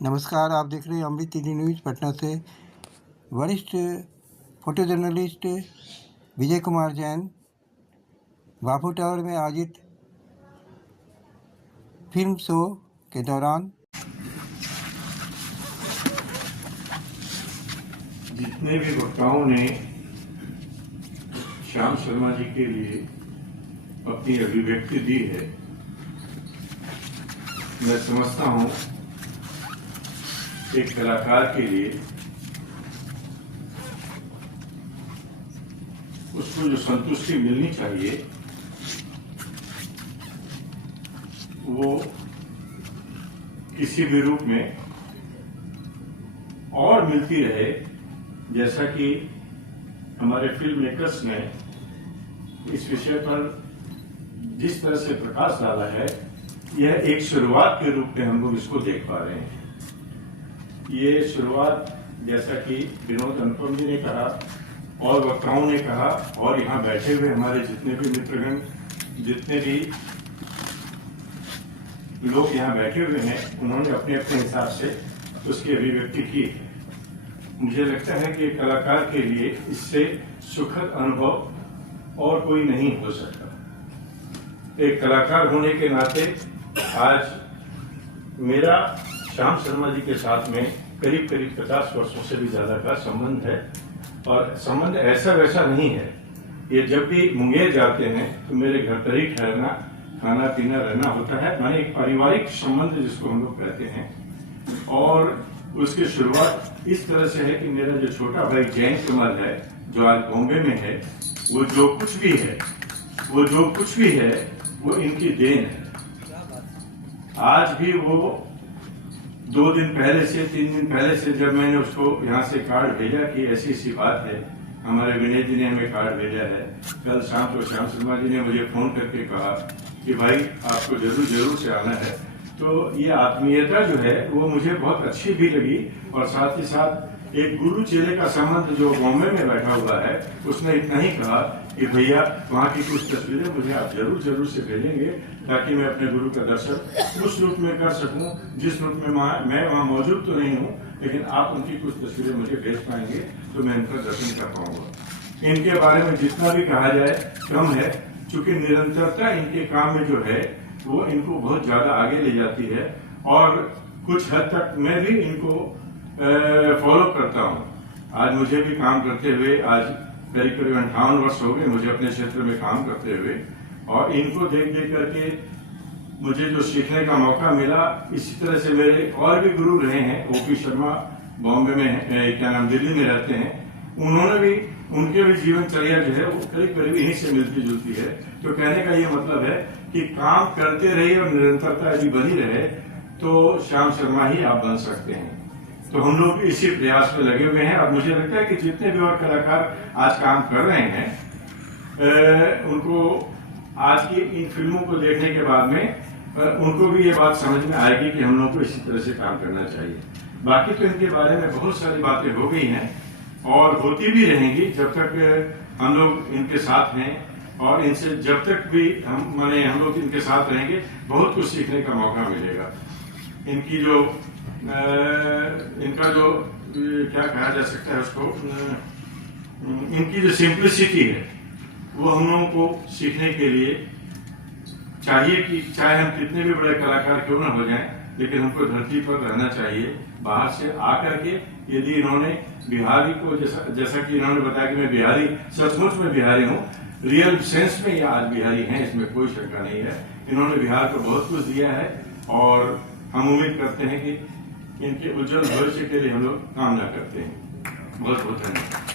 नमस्कार, आप देख रहे हैं अमृत टीवी न्यूज़ पटना से। वरिष्ठ फोटो जर्नलिस्ट विजय कुमार जैन बापू टावर में आयोजित फिल्म शो के दौरान जितने भी वक्ताओं ने श्याम शर्मा जी के लिए अपनी अभिव्यक्ति दी है, मैं समझता हूं एक कलाकार के लिए उसको जो संतुष्टि मिलनी चाहिए वो किसी भी रूप में और मिलती रहे। जैसा कि हमारे फिल्म मेकर्स ने इस विषय पर जिस तरह से प्रकाश डाला है, यह एक शुरुआत के रूप में हम लोग इसको देख पा रहे हैं। ये शुरुआत, जैसा कि विनोद अनुपम जी ने कहा और वक्ताओं ने कहा और यहाँ बैठे हुए हमारे जितने भी मित्रगण, जितने भी लोग यहाँ बैठे हुए हैं, उन्होंने अपने अपने हिसाब से उसकी अभिव्यक्ति की है। मुझे लगता है कि कलाकार के लिए इससे सुखद अनुभव और कोई नहीं हो सकता। एक कलाकार होने के नाते आज मेरा श्याम शर्मा जी के साथ में करीब 50 वर्षों से भी ज्यादा का संबंध है। और संबंध ऐसा वैसा नहीं है। ये जब भी मुंगेर जाते हैं तो मेरे घर पर ही ठहरना, खाना पीना, रहना होता है। माने एक पारिवारिक संबंध जिसको हम लोग कहते हैं। और उसकी शुरुआत इस तरह से है कि मेरा जो छोटा भाई जैन कमल है, जो आज बॉम्बे में है, वो जो कुछ भी है वो इनकी देन है। आज भी वो 2 दिन पहले से 3 दिन पहले से जब मैंने उसको यहाँ से कार्ड भेजा कि ऐसी ऐसी बात है, हमारे विनय जी ने हमें कार्ड भेजा है, कल शाम को श्याम शर्मा जी ने मुझे फोन करके कहा कि भाई आपको जरूर से आना है। तो ये आत्मीयता जो है वो मुझे बहुत अच्छी भी लगी। और साथ ही साथ एक गुरु चेले का संबंध जो बॉम्बे में बैठा हुआ है, उसने इतना ही कहा कि भैया वहाँ की कुछ तस्वीरें मुझे आप जरूर से भेजेंगे, ताकि मैं अपने गुरु का दर्शन उस रूप में कर सकूं जिस रूप में मैं वहाँ मौजूद तो नहीं हूँ, लेकिन आप उनकी कुछ तस्वीरें मुझे भेज पाएंगे तो मैं उनका दर्शन कर पाऊंगा। इनके बारे में जितना भी कहा जाए कम है, क्योंकि निरंतरता इनके काम में जो है वो इनको बहुत ज्यादा आगे ले जाती है। और कुछ हद तक मैं भी इनको फॉलो करता हूँ। आज मुझे भी काम करते हुए आज करीब 58 वर्ष हो गए मुझे अपने क्षेत्र में काम करते हुए। और इनको देख करके मुझे जो सीखने का मौका मिला, इसी तरह से मेरे और भी गुरु रहे हैं। ओपी शर्मा बॉम्बे में दिल्ली में रहते हैं, उन्होंने भी, उनके भी जीवनचर्या जो है वो करीब यहीं से मिलती जुलती है। तो कहने का ये मतलब है कि काम करते रहिए और निरंतरता यदि बनी रहे तो श्याम शर्मा ही आप बन सकते हैं। तो हम लोग इसी प्रयास में लगे हुए हैं। और मुझे लगता है कि जितने भी और कलाकार आज काम कर रहे हैं, उनको आज की इन फिल्मों को देखने के बाद में उनको भी ये बात समझ में आएगी कि हम लोग को इसी तरह से काम करना चाहिए। बाकी तो इनके बारे में बहुत सारी बातें हो गई हैं और होती भी रहेंगी जब तक हम लोग इनके साथ हैं। और इनसे जब तक भी हम लोग इनके साथ रहेंगे, बहुत कुछ सीखने का मौका मिलेगा। इनकी जो इनका जो क्या कहा जा सकता है उसको, इनकी जो सिंप्लिसिटी है वो हम लोगों को सीखने के लिए चाहिए कि चाहे हम कितने भी बड़े कलाकार क्यों न हो जाएं, लेकिन हमको धरती पर रहना चाहिए। बाहर से आकर के यदि इन्होंने बिहारी को जैसा कि इन्होंने बताया कि मैं बिहारी, सचमुच में बिहारी हूँ, रियल सेंस में ये आज बिहारी हैं, इसमें कोई शंका नहीं है। इन्होंने बिहार को बहुत कुछ दिया है और हम उम्मीद करते हैं कि इनके उज्जवल भविष्य के लिए हम लोग कामना करते हैं। बहुत बहुत धन्यवाद।